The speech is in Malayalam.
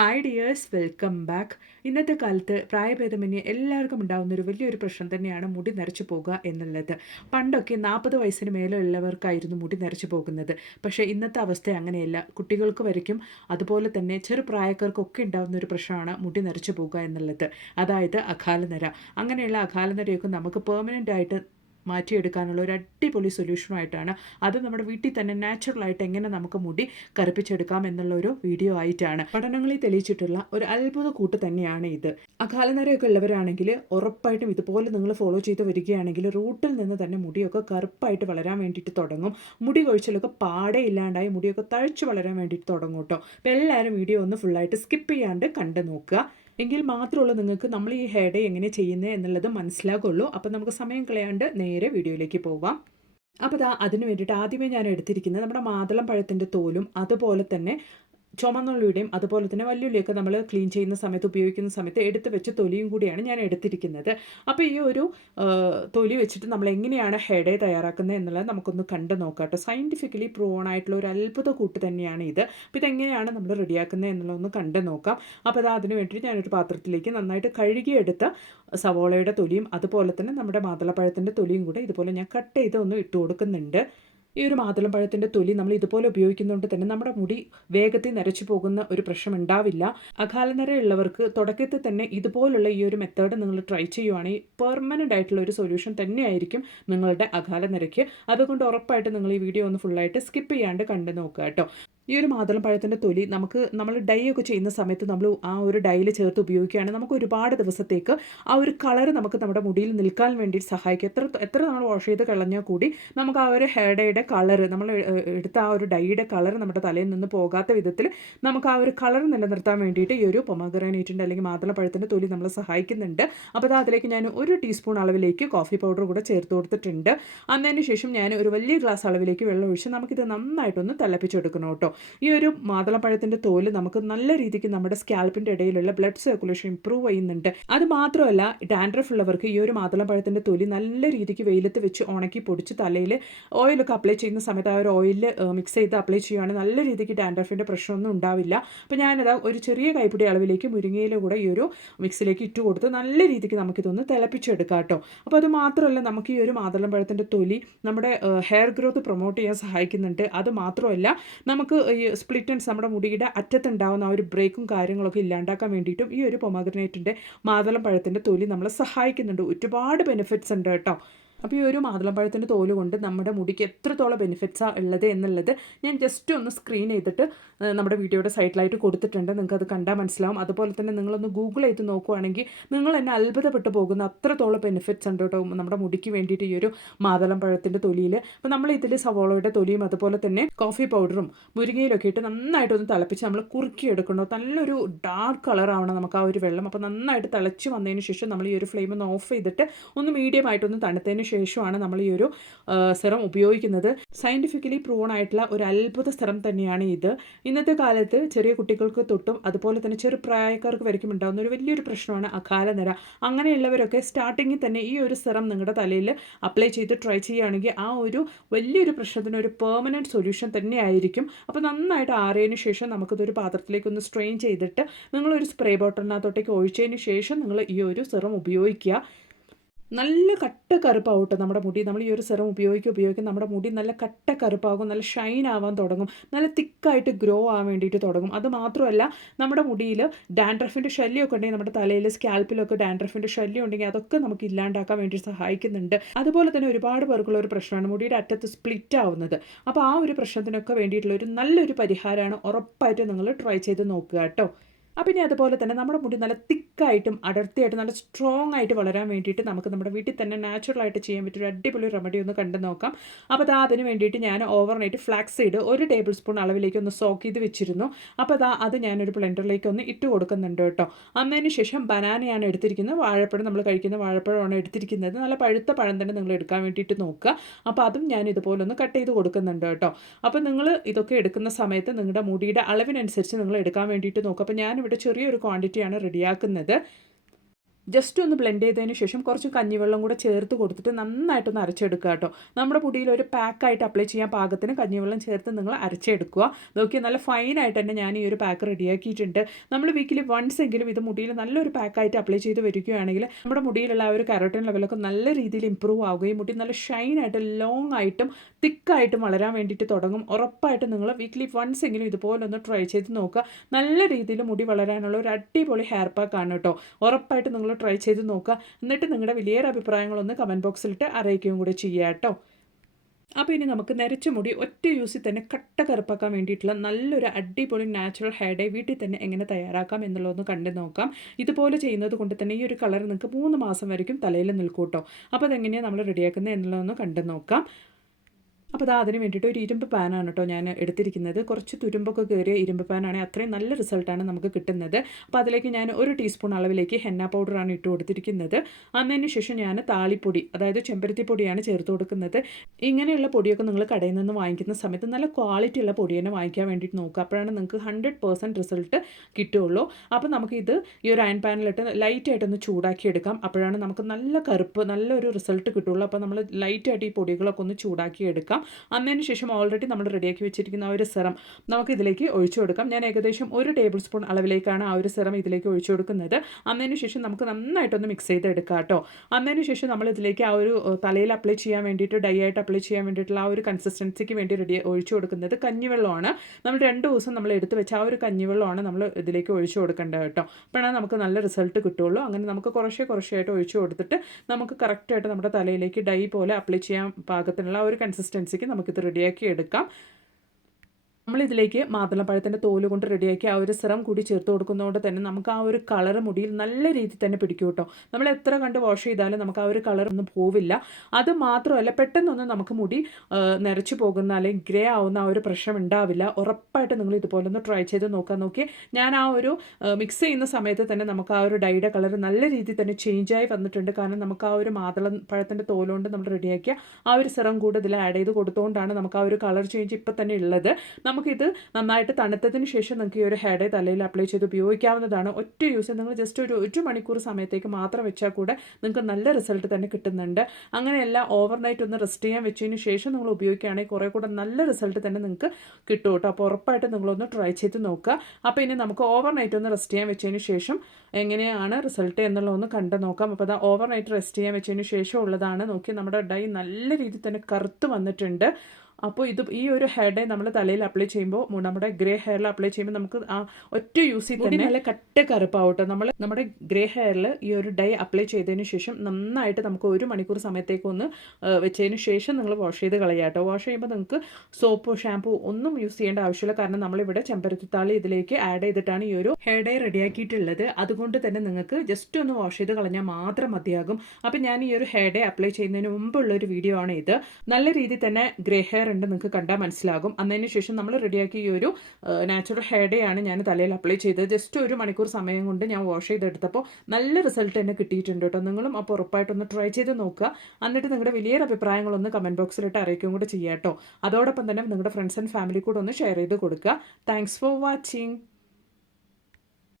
Hi dears, welcome back. ഇന്നത്തെ കാലത്ത് പ്രായഭേദമന്യേ എല്ലാവർക്കും ഉണ്ടാകുന്ന ഒരു വലിയൊരു പ്രശ്നം തന്നെയാണ് മുടി നരച്ചു പോകുക എന്നുള്ളത്. പണ്ടൊക്കെ 40 വയസ്സിന് മേലുള്ളവർക്കായിരുന്നു മുടി നരച്ചു പോകുന്നത്. പക്ഷേ ഇന്നത്തെ അവസ്ഥ അങ്ങനെയല്ല. കുട്ടികൾക്ക് വരയ്ക്കും അതുപോലെ തന്നെ ചെറുപ്രായക്കാർക്കൊക്കെ ഉണ്ടാകുന്ന ഒരു പ്രശ്നമാണ് മുടി നരച്ചു പോകുക എന്നുള്ളത്. അതായത് അകാലനര. അങ്ങനെയുള്ള അകാലനരയൊക്കെ നമുക്ക് പെർമനൻ്റ് ആയിട്ട് മാറ്റിയെടുക്കാനുള്ള ഒരു അടിപൊളി സൊല്യൂഷനുമായിട്ടാണ്, അത് നമ്മുടെ വീട്ടിൽ തന്നെ നാച്ചുറലായിട്ട് എങ്ങനെ നമുക്ക് മുടി കറുപ്പിച്ചെടുക്കാം എന്നുള്ളൊരു വീഡിയോ ആയിട്ടാണ്. പഠനങ്ങളിൽ തെളിയിച്ചിട്ടുള്ള ഒരു അത്ഭുത കൂട്ട് തന്നെയാണ് ഇത്. അകാലനരയൊക്കെ ഉള്ളവരാണെങ്കിൽ ഉറപ്പായിട്ടും ഇതുപോലെ നിങ്ങൾ ഫോളോ ചെയ്ത് വരികയാണെങ്കിൽ റൂട്ടിൽ നിന്ന് തന്നെ മുടിയൊക്കെ കറുപ്പായിട്ട് വളരാൻ വേണ്ടിയിട്ട് തുടങ്ങും. മുടി കൊഴിച്ചിലൊക്കെ പാടെ ഇല്ലാണ്ടായി മുടിയൊക്കെ തഴച്ചു വളരാൻ വേണ്ടിയിട്ട് തുടങ്ങും കേട്ടോ. അപ്പോൾ എല്ലാവരും വീഡിയോ ഒന്ന് ഫുള്ളായിട്ട് സ്കിപ്പ് ചെയ്യാണ്ട് കണ്ടു നോക്കുക. എങ്കിൽ മാത്രമുള്ളൂ നിങ്ങൾക്ക് നമ്മൾ ഈ ഹെയർ ഡേ എങ്ങനെ ചെയ്യുന്നത് എന്നുള്ളത് മനസ്സിലാകുള്ളൂ. അപ്പോൾ നമുക്ക് സമയം കളയാണ്ട് നേരെ വീഡിയോയിലേക്ക് പോവാം. അപ്പോൾ അതിന് വേണ്ടിയിട്ട് ആദ്യമേ ഞാൻ എടുത്തിരിക്കുന്നത് നമ്മുടെ മാതളം പഴത്തിൻ്റെ തോലും അതുപോലെ തന്നെ ചുമന്നുള്ളിയുടെയും അതുപോലെ തന്നെ വല്യുള്ളിയൊക്കെ നമ്മൾ ക്ലീൻ ചെയ്യുന്ന സമയത്ത് ഉപയോഗിക്കുന്ന സമയത്ത് എടുത്ത് വെച്ച് തൊലിയും കൂടിയാണ് ഞാൻ എടുത്തിരിക്കുന്നത്. അപ്പോൾ ഈ ഒരു തൊലി വെച്ചിട്ട് നമ്മൾ എങ്ങനെയാണ് ഹെയർ ഡേ തയ്യാറാക്കുന്നത് എന്നുള്ളത് നമുക്കൊന്ന് കണ്ടു നോക്കാം കേട്ടോ. സയൻറ്റിഫിക്കലി പ്രൂവൺ ആയിട്ടുള്ള ഒരു അത്ഭുത കൂട്ട് തന്നെയാണ് ഇത്. അപ്പോൾ ഇതെങ്ങനെയാണ് നമ്മൾ റെഡിയാക്കുന്നത് എന്നുള്ളതൊന്ന് കണ്ടു നോക്കാം. അപ്പോൾ അതിന് വേണ്ടിയിട്ട് ഞാനൊരു പാത്രത്തിലേക്ക് നന്നായിട്ട് കഴുകിയെടുത്ത സവോളയുടെ തൊലിയും അതുപോലെ തന്നെ നമ്മുടെ മാതളപ്പഴത്തിൻ്റെ തൊലിയും കൂടെ ഇതുപോലെ ഞാൻ കട്ട് ചെയ്ത് ഒന്ന് ഇട്ട് കൊടുക്കുന്നുണ്ട്. ഈ ഒരു മാതളം പഴത്തിൻ്റെ തൊലി നമ്മൾ ഇതുപോലെ ഉപയോഗിക്കുന്നതുകൊണ്ട് തന്നെ നമ്മുടെ മുടി വേഗത്തിൽ നരച്ചു പോകുന്ന ഒരു പ്രശ്നം ഉണ്ടാവില്ല. അകാലനര ഉള്ളവർക്ക് തുടക്കത്തിൽ തന്നെ ഇതുപോലുള്ള ഈ ഒരു മെത്തേഡ് നിങ്ങൾ ട്രൈ ചെയ്യുവാണെങ്കിൽ പെർമനൻ്റ് ആയിട്ടുള്ള ഒരു സൊല്യൂഷൻ തന്നെയായിരിക്കും നിങ്ങളുടെ അകാലനരയ്ക്ക്. അതുകൊണ്ട് ഉറപ്പായിട്ട് നിങ്ങൾ ഈ വീഡിയോ ഒന്ന് ഫുള്ളായിട്ട് സ്കിപ്പ് ചെയ്യാണ്ട് കണ്ടു നോക്കുക കേട്ടോ. ഈ ഒരു മാതളം പഴത്തിൻ്റെ തൊലി നമ്മൾ ഡൈ ഒക്കെ ചെയ്യുന്ന സമയത്ത് നമ്മൾ ആ ഒരു ഡൈയിൽ ചേർത്ത് ഉപയോഗിക്കുകയാണെങ്കിൽ നമുക്ക് ഒരുപാട് ദിവസത്തേക്ക് ആ ഒരു കളർ നമുക്ക് നമ്മുടെ മുടിയിൽ നിൽക്കാൻ വേണ്ടി സഹായിക്കും. എത്ര നമ്മൾ വാഷ് ചെയ്ത് കളഞ്ഞാൽ കൂടി നമുക്ക് ആ ഒരു ഹെയർ ഡൈയുടെ കളർ, നമ്മൾ എടുത്ത ആ ഒരു ഡൈയുടെ കളർ നമ്മുടെ തലയിൽ നിന്ന് പോകാത്ത വിധത്തിൽ നമുക്ക് ആ ഒരു കളർ നിലനിർത്താൻ വേണ്ടിയിട്ട് ഈ ഒരു പൊമഗ്രനേറ്റിൻ്റെ അല്ലെങ്കിൽ മാതളം പഴത്തിൻ്റെ തൊലി നമ്മളെ സഹായിക്കുന്നുണ്ട്. അപ്പോൾ അതിലേക്ക് ഞാൻ 1 ടീസ്പൂൺ അളവിലേക്ക് കോഫി പൗഡർ കൂടെ ചേർത്ത് കൊടുത്തിട്ടുണ്ട്. അതിന് ശേഷം ഞാൻ ഒരു വലിയ ഗ്ലാസ് അളവിലേക്ക് വെള്ളം ഒഴിച്ച് നമുക്കിത് നന്നായിട്ടൊന്ന് തിളപ്പിച്ചെടുക്കണം കേട്ടോ. ഈ ഒരു മാതളപ്പഴത്തിൻ്റെ തോല് നമുക്ക് നല്ല രീതിക്ക് നമ്മുടെ സ്കാൽപ്പിൻ്റെ ഇടയിലുള്ള ബ്ലഡ് സർക്കുലേഷൻ ഇമ്പ്രൂവ് ചെയ്യുന്നുണ്ട്. അത് മാത്രമല്ല, ഡാൻഡ്രഫ് ഉള്ളവർക്ക് ഈ ഒരു മാതളപ്പഴത്തിൻ്റെ തൊലി നല്ല രീതിക്ക് വെയിലത്ത് വെച്ച് ഉണക്കി പൊടിച്ച് തലയിൽ ഓയിലൊക്കെ അപ്ലൈ ചെയ്യുന്ന സമയത്ത് ആ ഒരു ഓയിലിൽ മിക്സ് ചെയ്ത് അപ്ലൈ ചെയ്യുകയാണെങ്കിൽ നല്ല രീതിക്ക് ഡാൻഡ്രഫിൻ്റെ പ്രശ്നമൊന്നും ഉണ്ടാവില്ല. അപ്പോൾ ഞാനത് ഒരു ചെറിയ കൈപ്പിടി അളവിലേക്ക് മുരിങ്ങയില കൂടെ ഈ ഒരു മിക്സിലേക്ക് ഇട്ട് കൊടുത്ത് നല്ല രീതിക്ക് നമുക്കിതൊന്ന് തിളപ്പിച്ചെടുക്കാം കേട്ടോ. അപ്പോൾ അത് മാത്രമല്ല, നമുക്ക് ഈ ഒരു മാതളപ്പഴത്തിൻ്റെ തൊലി നമ്മുടെ ഹെയർ ഗ്രോത്ത് പ്രൊമോട്ട് ചെയ്യാൻ സഹായിക്കുന്നുണ്ട്. അത് മാത്രമല്ല, നമുക്ക് ഈ സ്പ്ലിറ്റൻസ് നമ്മുടെ മുടിയുടെ അറ്റത്തുണ്ടാകുന്ന ആ ഒരു ബ്രേക്കും കാര്യങ്ങളൊക്കെ ഇല്ലാണ്ടാക്കാൻ വേണ്ടിയിട്ടും ഈ ഒരു പൊമഗ്രനേറ്റിൻ്റെ മാതളം പഴത്തിൻ്റെ തൊലി നമ്മളെ സഹായിക്കുന്നുണ്ട്. ഒരുപാട് ബെനിഫിറ്റ്സ് ഉണ്ട് കേട്ടോ. അപ്പോൾ ഈ ഒരു മാതളപ്പഴത്തിൻ്റെ തോല് കൊണ്ട് നമ്മുടെ മുടിക്ക് എത്രത്തോളം ബെനിഫിറ്റ്സാണ് ഉള്ളത് എന്നുള്ളത് ഞാൻ ജസ്റ്റ് ഒന്ന് സ്ക്രീൻ ചെയ്തിട്ട് നമ്മുടെ വീഡിയോയുടെ സൈഡിലായിട്ട് കൊടുത്തിട്ടുണ്ട്. നിങ്ങൾക്ക് അത് കണ്ടാൽ മനസ്സിലാവും. അതുപോലെ തന്നെ നിങ്ങളൊന്ന് ഗൂഗിൾ ചെയ്ത് നോക്കുവാണെങ്കിൽ നിങ്ങൾ എന്നെ അത്ഭുതപ്പെട്ടു പോകുന്ന അത്രത്തോളം ബെനിഫിറ്റ്സ് ഉണ്ട് കേട്ടോ നമ്മുടെ മുടിക്ക് വേണ്ടിയിട്ട് ഈ ഒരു മാതളം പഴത്തിൻ്റെ തൊലിയിൽ. അപ്പോൾ നമ്മൾ ഇതിൽ സവോളയുടെ തൊലിയും അതുപോലെ തന്നെ കോഫി പൗഡറും മുരിങ്ങയിലൊക്കെ ഇട്ട് നന്നായിട്ടൊന്ന് തിളപ്പിച്ച് നമ്മൾ കുറുക്കിയെടുക്കണം. നല്ലൊരു ഡാർക്ക് കളറാവണം നമുക്ക് ആ ഒരു വെള്ളം. അപ്പോൾ നന്നായിട്ട് തിളച്ച് വന്നതിന് ശേഷം നമ്മൾ ഈ ഒരു ഫ്ലെയിം ഒന്ന് ഓഫ് ചെയ്തിട്ട് ഒന്ന് മീഡിയം ആയിട്ടൊന്ന് തണുത്തതിന് ശേഷമാണ് നമ്മൾ ഈ ഒരു സെറം ഉപയോഗിക്കുന്നത്. സയൻറ്റിഫിക്കലി പ്രൂവൺ ആയിട്ടുള്ള ഒരു അത്ഭുത സെറം തന്നെയാണ് ഇത്. ഇന്നത്തെ കാലത്ത് ചെറിയ കുട്ടികൾക്ക് തൊട്ടും അതുപോലെ തന്നെ ചെറുപ്രായക്കാർക്ക് വരയ്ക്കും ഉണ്ടാകുന്ന ഒരു വലിയൊരു പ്രശ്നമാണ് അകാലനര. അങ്ങനെയുള്ളവരൊക്കെ സ്റ്റാർട്ടിങ്ങിൽ തന്നെ ഈ ഒരു സെറം നിങ്ങളുടെ തലയിൽ അപ്ലൈ ചെയ്ത് ട്രൈ ചെയ്യുകയാണെങ്കിൽ ആ ഒരു വലിയൊരു പ്രശ്നത്തിന് ഒരു പെർമനൻറ്റ് സൊല്യൂഷൻ തന്നെയായിരിക്കും. അപ്പോൾ നന്നായിട്ട് ആറിയതിന് ശേഷം നമുക്കിതൊരു പാത്രത്തിലേക്ക് ഒന്ന് സ്ട്രെയിൻ ചെയ്തിട്ട് നിങ്ങളൊരു സ്പ്രേ ബോട്ടിലിനകത്തോട്ടേക്ക് ഒഴിച്ചതിന് ശേഷം നിങ്ങൾ ഈ ഒരു സെറം ഉപയോഗിക്കുക. നല്ല കട്ട കറുപ്പാവും നമ്മുടെ മുടി. നമ്മൾ ഈ ഒരു സെറം ഉപയോഗിക്കും നമ്മുടെ മുടി നല്ല കട്ട കറുപ്പാകും, നല്ല ഷൈൻ ആവാൻ തുടങ്ങും, നല്ല തിക്കായിട്ട് ഗ്രോ ആവാൻ വേണ്ടിയിട്ട് തുടങ്ങും. അത് മാത്രമല്ല, നമ്മുടെ മുടിയിൽ ഡാൻഡ്രഫിൻ്റെ ശല്യമൊക്കെ ഉണ്ടെങ്കിൽ നമ്മുടെ തലയിൽ സ്കാൽപ്പിലൊക്കെ ഡാൻഡ്രഫിൻ്റെ ശല്യം ഉണ്ടെങ്കിൽ അതൊക്കെ നമുക്ക് ഇല്ലാണ്ടാക്കാൻ വേണ്ടി സഹായിക്കുന്നുണ്ട്. അതുപോലെ തന്നെ ഒരുപാട് പേർക്കുള്ള ഒരു പ്രശ്നമാണ് മുടിയുടെ അറ്റത്ത് സ്പ്ലിറ്റ് ആവുന്നത്. അപ്പോൾ ആ ഒരു പ്രശ്നത്തിനൊക്കെ വേണ്ടിയിട്ടുള്ള ഒരു നല്ലൊരു പരിഹാരമാണ്. ഉറപ്പായിട്ട് നിങ്ങൾ ട്രൈ ചെയ്ത് നോക്കുക കേട്ടോ. അപ്പം ഇനി അതുപോലെ തന്നെ നമ്മുടെ മുടി നല്ല തിക്കായിട്ടും അടർത്തിയായിട്ടും നല്ല സ്ട്രോങ് ആയിട്ട് വളരാൻ വേണ്ടിയിട്ട് നമുക്ക് നമ്മുടെ വീട്ടിൽ തന്നെ നാച്ചുറലായിട്ട് ചെയ്യാൻ പറ്റിയൊരു അടിപൊളി റെമഡി ഒന്ന് കണ്ടു നോക്കാം. അപ്പോൾ അതിന് വേണ്ടിയിട്ട് ഞാൻ overnight flax seed 1 tablespoon അളവിലേക്ക് ഒന്ന് സോക്ക് ചെയ്ത് വെച്ചിരുന്നു. അപ്പോൾ അത് ഞാനൊരു ബ്ലെൻഡറിലേക്ക് ഒന്ന് ഇട്ട് കൊടുക്കുന്നുണ്ട് കേട്ടോ. അതിന് ശേഷം ബനാനയാണ് എടുത്തിരിക്കുന്നത്. വാഴപ്പഴം, നമ്മൾ കഴിക്കുന്ന വാഴപ്പഴമാണ് എടുത്തിരിക്കുന്നത്. നല്ല പഴുത്ത പഴം തന്നെ നിങ്ങൾ എടുക്കാൻ വേണ്ടിയിട്ട് നോക്കുക. അപ്പോൾ അതും ഞാൻ ഇതുപോലെ ഒന്ന് കട്ട് ചെയ്ത് കൊടുക്കുന്നുണ്ട് കേട്ടോ. അപ്പോൾ നിങ്ങൾ ഇതൊക്കെ എടുക്കുന്ന സമയത്ത് നിങ്ങളുടെ മുടിയുടെ അളവിനനുസരിച്ച് നിങ്ങൾ എടുക്കാൻ വേണ്ടിയിട്ട് നോക്കുക. അപ്പോൾ ഞാനിവിടെ ചെറിയൊരു ക്വാണ്ടിറ്റിയാണ് റെഡിയാക്കുന്നത്. ജസ്റ്റ് ഒന്ന് ബ്ലെൻഡ് ചെയ്തതിന് ശേഷം കുറച്ച് കഞ്ഞിവെള്ളം കൂടെ ചേർത്ത് കൊടുത്തിട്ട് നന്നായിട്ടൊന്ന് അരച്ചെടുക്കുക കേട്ടോ. നമ്മുടെ മുടിയിൽ ഒരു പാക്കായിട്ട് അപ്ലൈ ചെയ്യാൻ പാകത്തിന് കഞ്ഞിവെള്ളം ചേർത്ത് നിങ്ങൾ അരച്ചെടുക്കുക. നോക്കിയാൽ നല്ല ഫൈനായിട്ട് തന്നെ ഞാൻ ഈ ഒരു പാക്ക് റെഡിയാക്കിയിട്ടുണ്ട്. നമ്മൾ വീക്കിലി വൺസ് എങ്കിലും ഇത് മുടിയിൽ നല്ലൊരു പാക്കായിട്ട് അപ്ലൈ ചെയ്ത് വരികയാണെങ്കിൽ നമ്മുടെ മുടിയിലുള്ള ആ ഒരു കെരാട്ടിൻ ലെവലൊക്കെ നല്ല രീതിയിൽ ഇമ്പ്രൂവ് ആവുകയും മുടി നല്ല ഷൈനായിട്ട് ലോങ് ആയിട്ടും തിക്കായിട്ടും വളരാൻ വേണ്ടിയിട്ട് തുടങ്ങും. ഉറപ്പായിട്ടും നിങ്ങൾ വീക്കിലി വൺസ് എങ്കിലും ഇതുപോലെ ഒന്ന് ട്രൈ ചെയ്ത് നോക്കുക. നല്ല രീതിയിൽ മുടി വളരാനുള്ള ഒരു അടിപൊളി ഹെയർ പാക്കാണ് കേട്ടോ. ഉറപ്പായിട്ട് നിങ്ങൾ ട്രൈ ചെയ്ത് നോക്കുക. എന്നിട്ട് നിങ്ങളുടെ വലിയൊരു അഭിപ്രായങ്ങളൊന്ന് കമൻറ്റ് ബോക്സിലിട്ട് അറിയിക്കുകയും കൂടെ ചെയ്യുക കേട്ടോ. അപ്പോൾ ഇനി നമുക്ക് നരച്ച മുടി ഒറ്റ യൂസിൽ തന്നെ കട്ട കറുപ്പാക്കാൻ വേണ്ടിയിട്ടുള്ള നല്ലൊരു അടിപൊളി നാച്ചുറൽ ഹെയർ ഡൈ വീട്ടിൽ തന്നെ എങ്ങനെ തയ്യാറാക്കാം എന്നുള്ളതൊന്ന് കണ്ടു നോക്കാം. ഇതുപോലെ ചെയ്യുന്നത് കൊണ്ട് തന്നെ ഈ ഒരു കളർ നിങ്ങൾക്ക് 3 മാസം വരെയും തലയിൽ നിൽക്കും കേട്ടോ. അപ്പോൾ അതെങ്ങനെയാണ് നമ്മൾ റെഡിയാക്കുന്നത് എന്നുള്ളതൊന്ന് കണ്ടു നോക്കാം. അപ്പോൾ അതിന് വേണ്ടിയിട്ട് ഒരു ഇരുമ്പ് പാനാണ് കേട്ടോ ഞാൻ എടുത്തിരിക്കുന്നത്. കുറച്ച് തുരുമ്പൊക്കെ കയറിയ ഇരുമ്പ് പാനാണെങ്കിൽ അത്രയും നല്ല റിസൾട്ടാണ് നമുക്ക് കിട്ടുന്നത്. അപ്പോൾ അതിലേക്ക് ഞാൻ 1 ടീസ്പൂൺ അളവിലേക്ക് ഹെന്ന പൗഡറാണ് ഇട്ട് കൊടുത്തിരിക്കുന്നത്. അതിന് ശേഷം ഞാൻ താളിപ്പൊടി, അതായത് ചെമ്പരത്തി പൊടിയാണ് ചേർത്ത് കൊടുക്കുന്നത്. ഇങ്ങനെയുള്ള പൊടിയൊക്കെ നിങ്ങൾ കടയിൽ നിന്ന് വാങ്ങിക്കുന്ന സമയത്ത് നല്ല ക്വാളിറ്റി ഉള്ള പൊടി തന്നെ വാങ്ങിക്കാൻ വേണ്ടിയിട്ട് നോക്കുക. അപ്പോഴാണ് നിങ്ങൾക്ക് 100% റിസൾട്ട് കിട്ടുകയുള്ളൂ. അപ്പോൾ നമുക്കിത് ഈ ഒരു അയൺ പാനിലിട്ട് ലൈറ്റായിട്ടൊന്ന് ചൂടാക്കി എടുക്കാം. അപ്പോഴാണ് നമുക്ക് നല്ല കറുപ്പ്, നല്ലൊരു റിസൾട്ട് കിട്ടുകയുള്ളൂ. അപ്പോൾ നമ്മൾ ലൈറ്റായിട്ട് ഈ പൊടികളൊക്കെ ഒന്ന് ചൂടാക്കി എടുക്കാം. അതിന് ശേഷം ഓൾറെഡി നമ്മൾ റെഡിയാക്കി വെച്ചിരിക്കുന്ന ആ ഒരു സെറം നമുക്ക് ഇതിലേക്ക് ഒഴിച്ചു കൊടുക്കാം. ഞാൻ ഏകദേശം 1 ടേബിൾ സ്പൂൺ അളവിലേക്കാണ് ആ ഒരു സെറം ഇതിലേക്ക് ഒഴിച്ചു കൊടുക്കുന്നത്. അതിന് ശേഷം നമുക്ക് നന്നായിട്ടൊന്ന് മിക്സ് ചെയ്തെടുക്കാം കേട്ടോ. അതിന് ശേഷം നമ്മൾ ഇതിലേക്ക് ആ ഒരു തലയിൽ അപ്ലൈ ചെയ്യാൻ വേണ്ടിയിട്ട്, ഡൈ ആയിട്ട് അപ്ലൈ ചെയ്യാൻ വേണ്ടിയിട്ടുള്ള ആ ഒരു കൺസിസ്റ്റൻസിക്ക് വേണ്ടി ഒഴിച്ചു കൊടുക്കുന്നത് കഞ്ഞിവെള്ളമാണ്. നമ്മൾ 2 ദിവസം നമ്മൾ എടുത്ത് വെച്ച ആ ഒരു കഞ്ഞിവെള്ളമാണ് നമ്മൾ ഇതിലേക്ക് ഒഴിച്ചു കൊടുക്കേണ്ടത് കേട്ടോ. അപ്പോഴാണ് നമുക്ക് നല്ല റിസൾട്ട് കിട്ടുള്ളൂ. അങ്ങനെ നമുക്ക് കുറേശ്ശായിട്ട് ഒഴിച്ചു കൊടുത്തിട്ട് നമുക്ക് കറക്റ്റായിട്ട് നമ്മുടെ തലയിലേക്ക് ഡൈ പോലെ അപ്ലൈ ചെയ്യാൻ പാകത്തിനുള്ള ആ ഒരു കൺസിസ്റ്റൻസിക്ക് നമുക്കിത് റെഡിയാക്കി എടുക്കാം. നമ്മളിതിലേക്ക് മാതളപ്പഴത്തിൻ്റെ തോല് കൊണ്ട് റെഡിയാക്കി ആ ഒരു സിറം കൂടി ചേർത്ത് കൊടുക്കുന്നതുകൊണ്ട് തന്നെ നമുക്ക് ആ ഒരു കളർ മുടിയിൽ നല്ല രീതിയിൽ തന്നെ പിടിക്കും കേട്ടോ. നമ്മൾ എത്ര കണ്ട് വാഷ് ചെയ്താലും നമുക്ക് ആ ഒരു കളർ ഒന്നും പോവില്ല. അത് മാത്രമല്ല പെട്ടെന്നൊന്നും നമുക്ക് മുടി നരച്ചു പോകുന്ന അല്ലെങ്കിൽ ഗ്രേ ആവുന്ന ആ ഒരു പ്രശ്നം ഉണ്ടാവില്ല. ഉറപ്പായിട്ട് നിങ്ങൾ ഇതുപോലെ ഒന്ന് ട്രൈ ചെയ്ത് നോക്കി ഞാൻ ആ ഒരു മിക്സ് ചെയ്യുന്ന സമയത്ത് തന്നെ നമുക്ക് ആ ഒരു ഡൈയുടെ കളർ നല്ല രീതിയിൽ തന്നെ ചേഞ്ചായി വന്നിട്ടുണ്ട്. കാരണം നമുക്ക് ആ ഒരു മാതളപ്പഴത്തിൻ്റെ തോലുകൊണ്ട് നമ്മൾ റെഡിയാക്കിയ ആ ഒരു സിറം കൂടി ഇതിൽ ആഡ് ചെയ്ത് കൊടുത്തുകൊണ്ടാണ് നമുക്ക് ആ ഒരു കളർ ചേഞ്ച് ഇപ്പം തന്നെ ഉള്ളത്. നമുക്കിത് നന്നായിട്ട് തണുത്തതിന് ശേഷം നിങ്ങൾക്ക് ഈ ഒരു ഹെയർ ഡൈ തലയിൽ അപ്ലൈ ചെയ്ത് ഉപയോഗിക്കാവുന്നതാണ്. ഒറ്റ യൂസ് നിങ്ങൾ ജസ്റ്റ് ഒരു മണിക്കൂർ സമയത്തേക്ക് മാത്രം വെച്ചാൽ കൂടെ നിങ്ങൾക്ക് നല്ല റിസൾട്ട് തന്നെ കിട്ടുന്നുണ്ട്. അങ്ങനെയല്ല ഓവർനൈറ്റ് ഒന്ന് റെസ്റ്റ് ചെയ്യാൻ വെച്ചതിന് ശേഷം നിങ്ങൾ ഉപയോഗിക്കുകയാണെങ്കിൽ കുറേ കൂടെ നല്ല റിസൾട്ട് തന്നെ നിങ്ങൾക്ക് കിട്ടും കേട്ടോ. അപ്പോൾ ഉറപ്പായിട്ട് നിങ്ങളൊന്ന് ട്രൈ ചെയ്ത് നോക്കുക. അപ്പോൾ ഇനി നമുക്ക് ഓവർനൈറ്റ് ഒന്ന് റെസ്റ്റ് ചെയ്യാൻ വെച്ചതിന് ശേഷം എങ്ങനെയാണ് റിസൾട്ട് എന്നുള്ളതൊന്ന് കണ്ടു നോക്കാം. അപ്പോൾ അത് ഓവർനൈറ്റ് റെസ്റ്റ് ചെയ്യാൻ വെച്ചതിന് ശേഷം ഉള്ളതാണ്. നോക്കി നമ്മുടെ ഡൈ നല്ല രീതിയിൽ തന്നെ കറുത്ത് വന്നിട്ടുണ്ട്. അപ്പോൾ ഈ ഒരു ഹെയർ ഡൈ നമ്മൾ തലയിൽ അപ്ലൈ ചെയ്യുമ്പോൾ നമ്മുടെ ഗ്രേ ഹെയറിൽ അപ്ലൈ ചെയ്യുമ്പോൾ നമുക്ക് ആ ഒറ്റ യൂസിൽ തന്നെ നല്ല കട്ട കറുപ്പാവട്ടോ. നമ്മുടെ ഗ്രേ ഹെയറിൽ ഈ ഒരു ഡൈ അപ്ലൈ ചെയ്തതിന് ശേഷം നന്നായിട്ട് നമുക്ക് 1 മണിക്കൂർ സമയത്തേക്ക് ഒന്ന് വെച്ചതിന് ശേഷം നിങ്ങൾ വാഷ് ചെയ്ത് കളയാട്ടോ. വാഷ് ചെയ്യുമ്പോൾ നിങ്ങൾക്ക് സോപ്പോ ഷാമ്പൂ ഒന്നും യൂസ് ചെയ്യേണ്ട ആവശ്യമില്ല. കാരണം നമ്മളിവിടെ ചെമ്പരത്തിത്താളി ഇതിലേക്ക് ആഡ് ചെയ്തിട്ടാണ് ഈ ഒരു ഹെയർ ഡൈ റെഡിയാക്കിയിട്ടുള്ളത്. അതുകൊണ്ട് തന്നെ നിങ്ങൾക്ക് ജസ്റ്റ് ഒന്ന് വാഷ് ചെയ്ത് കളഞ്ഞാൽ മാത്രം മതിയാകും. അപ്പോൾ ഞാൻ ഈ ഒരു ഹെയർ ഡൈ അപ്ലൈ ചെയ്യുന്നതിന് മുമ്പുള്ള ഒരു വീഡിയോ ആണ് ഇത്. നല്ല രീതിയിൽ തന്നെ ഗ്രേ ഹെയർ ഉണ്ട്, നിങ്ങൾക്ക് കണ്ടാൽ മനസ്സിലാകും. അതിന് ശേഷം നമ്മൾ റെഡിയാക്കിയ ഈ ഒരു നാച്ചുറൽ ഹെയർ ഡേ ആണ് ഞാൻ തലയിൽ അപ്ലൈ ചെയ്തത്. ജസ്റ്റ് 1 മണിക്കൂർ സമയം കൊണ്ട് ഞാൻ വാഷ് ചെയ്തെടുത്തപ്പോൾ നല്ല റിസൾട്ട് തന്നെ കിട്ടിയിട്ടുണ്ട് കേട്ടോ. നിങ്ങളും അപ്പോൾ ഉറപ്പായിട്ടൊന്ന് ട്രൈ ചെയ്ത് നോക്കുക. എന്നിട്ട് നിങ്ങളുടെ വലിയൊരു അഭിപ്രായങ്ങളൊന്ന് കമൻറ്റ് ബോക്സിലിട്ട് അറിയിക്കുകയും കൂടെ ചെയ്യാം കേട്ടോ. അതോടൊപ്പം തന്നെ നിങ്ങളുടെ ഫ്രണ്ട്സ് ആൻഡ് ഫാമിലി കൂടെ ഒന്ന് ഷെയർ ചെയ്ത് കൊടുക്കുക. Thanks for watching.